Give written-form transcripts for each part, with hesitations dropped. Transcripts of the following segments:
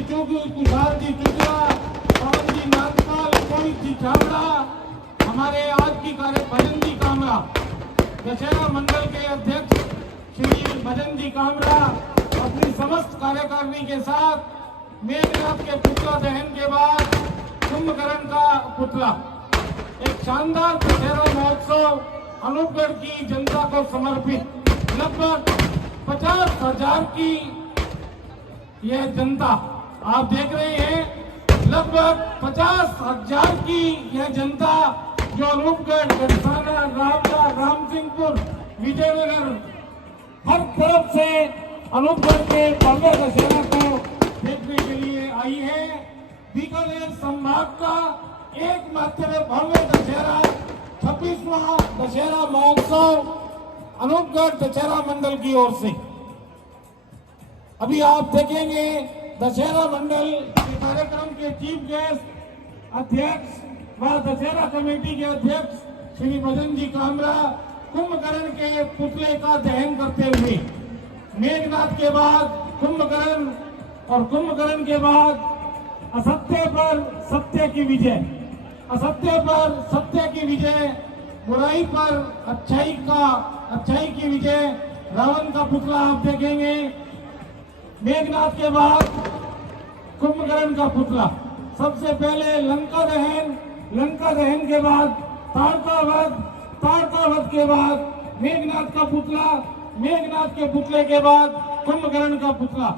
जी चुग, तुषार जी चुगला, पवन जी नागपाल, कोई जी छाबड़ा, हमारे आज की कार्य भजन जी कामरा, दशहरा मंडल के अध्यक्ष श्री भजन जी कामरा अपनी समस्त कार्यकारिणी के साथ मेघनाथ के पुतला दहन के बाद कुंभकर्ण का पुतला, एक शानदार दशहरा महोत्सव अनूपगढ़ की जनता को समर्पित। लगभग 50,000 की यह जनता आप देख रहे हैं, लगभग 50,000 की यह जनता जो अनूपगढ़, गढ़साना, रामगढ़, रामसिंहपुर, विजयनगर हर तरफ से अनूपगढ़ के भव्य दशहरा को देखने के लिए आई है। बीकानेर संभाग का एकमात्र भव्य दशहरा 26वां दशहरा महोत्सव अनूपगढ़ दशहरा मंडल की ओर से। अभी आप देखेंगे दशहरा मंडल के कार्यक्रम के चीफ गेस्ट अध्यक्ष व दशहरा कमेटी के अध्यक्ष श्री भजन जी कामरा कुंभकर्ण के पुतले का दहन करते हुए मेघनाथ के बाद कुंभकर्ण और कुंभकर्ण के बाद असत्य पर सत्य की विजय, असत्य पर सत्य की विजय, बुराई पर अच्छाई की विजय, रावण का पुतला आप देखेंगे। मेघनाथ के बाद कुंभकर्ण का पुतला, सबसे पहले लंका दहन के बाद ताड़का वध के बाद मेघनाथ का पुतला, मेघनाथ के पुतले के बाद कुंभकर्ण का पुतला।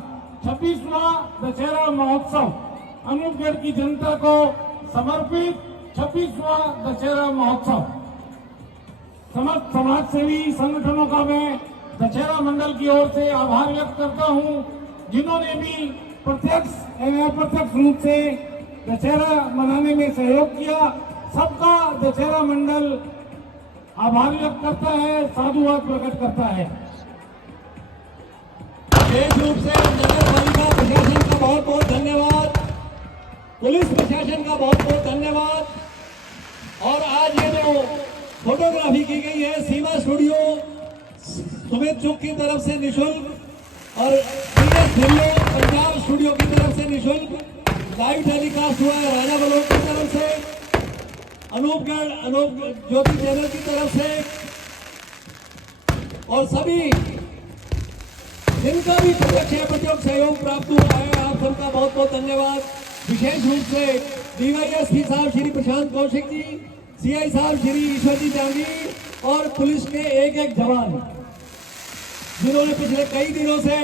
26वां दशहरा महोत्सव अनूपगढ़ की जनता को समर्पित 26वां दशहरा महोत्सव। समस्त समाज सेवी संगठनों का मैं दशहरा मंडल की ओर से आभार व्यक्त करता हूं, जिन्होंने भी प्रत्यक्ष एवं अप्रत्यक्ष रूप से दशहरा मनाने में सहयोग किया। सबका दशहरा मंडल आभार व्यक्त करता है, साधुवाद प्रकट करता है। विशेष रूप से नगर पालिका प्रशासन का बहुत बहुत धन्यवाद, पुलिस प्रशासन का बहुत बहुत धन्यवाद। और आज ये जो फोटोग्राफी की गई है सीमा स्टूडियो सुमित चुग की तरफ से निःशुल्क और पंजाब स्टूडियो की तरफ से निःशुल्क लाइव टेलीकास्ट हुआ है, राजा बलोच की तरफ से, अनूप ज्योति चैनल की तरफ से, और सभी जिनका भी प्रत्यक्ष सहयोग प्राप्त हुआ है आप सबका बहुत बहुत धन्यवाद। विशेष रूप से डीवाईएसपी साहब श्री प्रशांत कौशिक जी, सीआई साहब श्री ईश्वर जी जांगीर और पुलिस के एक जवान, जिन्होंने पिछले कई दिनों से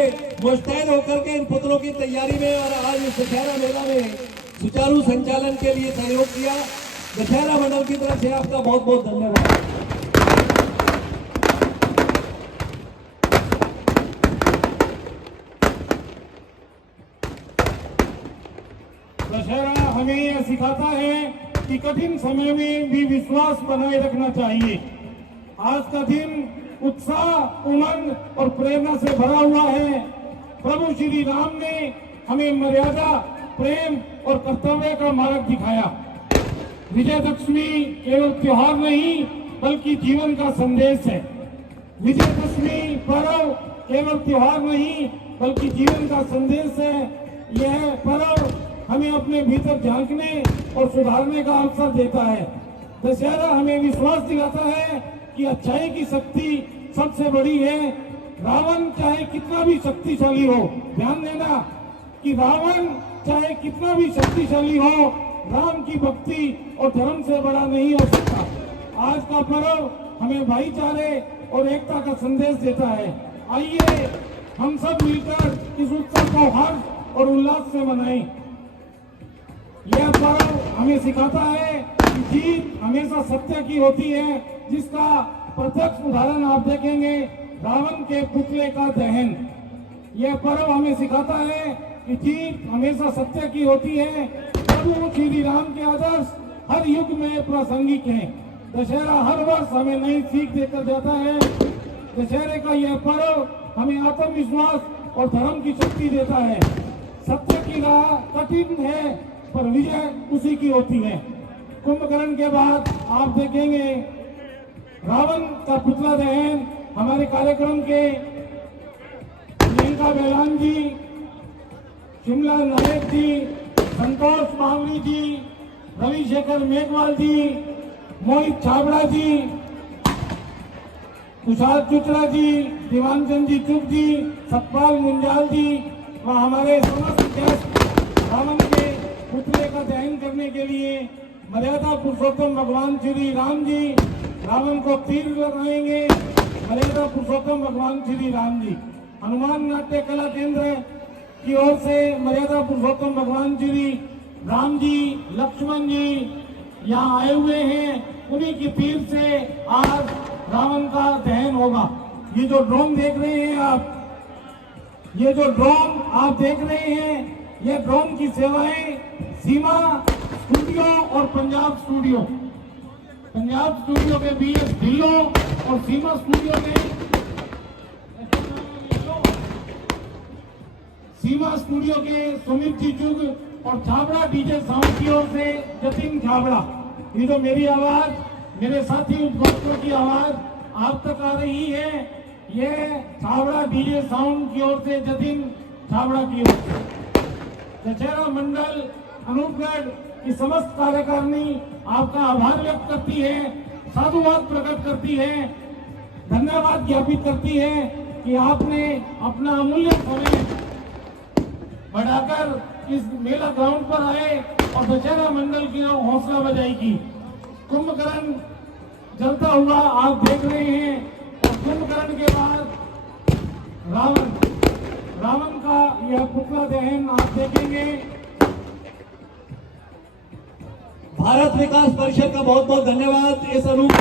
मुस्तैद होकर के इन पुतलों की तैयारी में और आज इस दशहरा मेला में सुचारू संचालन के लिए सहयोग किया। दशहरा मंडल की तरफ से आपका बहुत बहुत धन्यवाद। दशहरा हमें यह सिखाता है कि कठिन समय में भी विश्वास बनाए रखना चाहिए। आज का दिन उत्साह, उमंग और प्रेरणा से भरा हुआ है। प्रभु श्री राम ने हमें मर्यादा, प्रेम और कर्तव्य का मार्ग दिखाया। विजयदशमी केवल त्योहार नहीं बल्कि जीवन का संदेश है। विजयदशमी पर्व केवल त्योहार नहीं बल्कि जीवन का संदेश है। यह पर्व हमें अपने भीतर झांकने और सुधारने का अवसर देता है। दशहरा हमें विश्वास दिलाता है कि अच्छाई की शक्ति सबसे बड़ी है। रावण चाहे कितना भी शक्तिशाली हो, ध्यान देना कि रावण चाहे कितना भी शक्तिशाली हो, राम की भक्ति और धर्म से बड़ा नहीं हो सकता। आज का पर्व हमें भाईचारे और एकता का संदेश देता है। आइए हम सब मिलकर इस उत्सव को हर्ष और उल्लास से मनाएं। यह पर्व हमें सिखाता है कि जीत हमेशा सत्य की होती है, जिसका प्रत्यक्ष उदाहरण आप देखेंगे रावण के पुतले का दहन। यह पर्व हमें सिखाता है कि जीत हमेशा सत्य की होती है। प्रभु श्री राम के आदर्श हर युग में प्रासंगिक हैं। दशहरा हर वर्ष हमें नई सीख देकर जाता है। दशहरे का यह पर्व हमें आत्मविश्वास और धर्म की शक्ति देता है। सत्य की राह कठिन है पर विजय उसी की होती है। कुंभकर्ण के बाद आप देखेंगे रावण का पुतला दहन। हमारे कार्यक्रम के प्रियंका बैलान जी, शिमला नायक जी, संतोष मावली जी, रविशेखर मेघवाल जी, मोहित छाबड़ा जी, तुषार चुचरा जी, दीवानचंद जी चुप जी, सतपाल मुंजाल जी व हमारे समस्त गेस्ट रावण के पुतले का दहन करने के लिए मर्यादा पुरुषोत्तम भगवान श्री राम जी रावण को तीर लगाएंगे। मर्यादा पुरुषोत्तम भगवान श्री राम जी। हनुमान नाट्य कला केंद्र की ओर से मर्यादा पुरुषोत्तम भगवान श्री राम जी, लक्ष्मण जी यहाँ आए हुए हैं। उन्हीं की तीर से आज रावण का दहन होगा। ये जो ड्रोन देख रहे हैं आप, ये जो ड्रोन आप देख रहे हैं, ये ड्रोन की सेवाएं सीमा स्टूडियो और पंजाब स्टूडियो के बीएस ढिल्लो और सीमा स्टूडियो के सुमित जी चुग और छाबड़ा डीजे साउंड की ओर से जतिन छाबड़ा। ये जो मेरी आवाज, मेरे साथी उपभोक्ताओं की आवाज आप तक आ रही है, ये छाबड़ा डीजे साउंड की ओर से जतिन छाबड़ा की ओर से। दशहरा मंडल अनूपगढ़ की समस्त कार्यकारिणी आपका आभार व्यक्त करती है, साधुवाद प्रकट करती है, धन्यवाद ज्ञापित करती है कि आपने अपना अमूल्य समय बढ़ाकर इस मेला ग्राउंड पर आए और दशहरा मंडल की हौसला बजाई की। कुंभकर्ण जलता हुआ आप देख रहे हैं और कुंभकर्ण के बाद रावण का यह पुतला दहन आप देखेंगे। भारत विकास परिषद का बहुत बहुत धन्यवाद। इस अनूप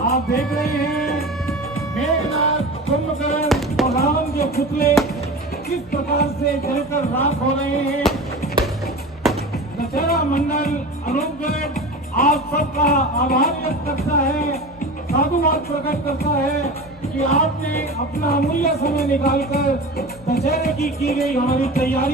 आप देख रहे हैं मेघनाथ, कुंभकर्ण और रावण के पुतले किस प्रकार से जलकर राख हो रहे हैं। दशहरा मंडल अनूपगढ़ आप सबका आभार व्यक्त करता है, साधुवाद प्रकट करता है कि आपने अपना अमूल्य समय निकालकर दशहरे की गई हमारी तैयारी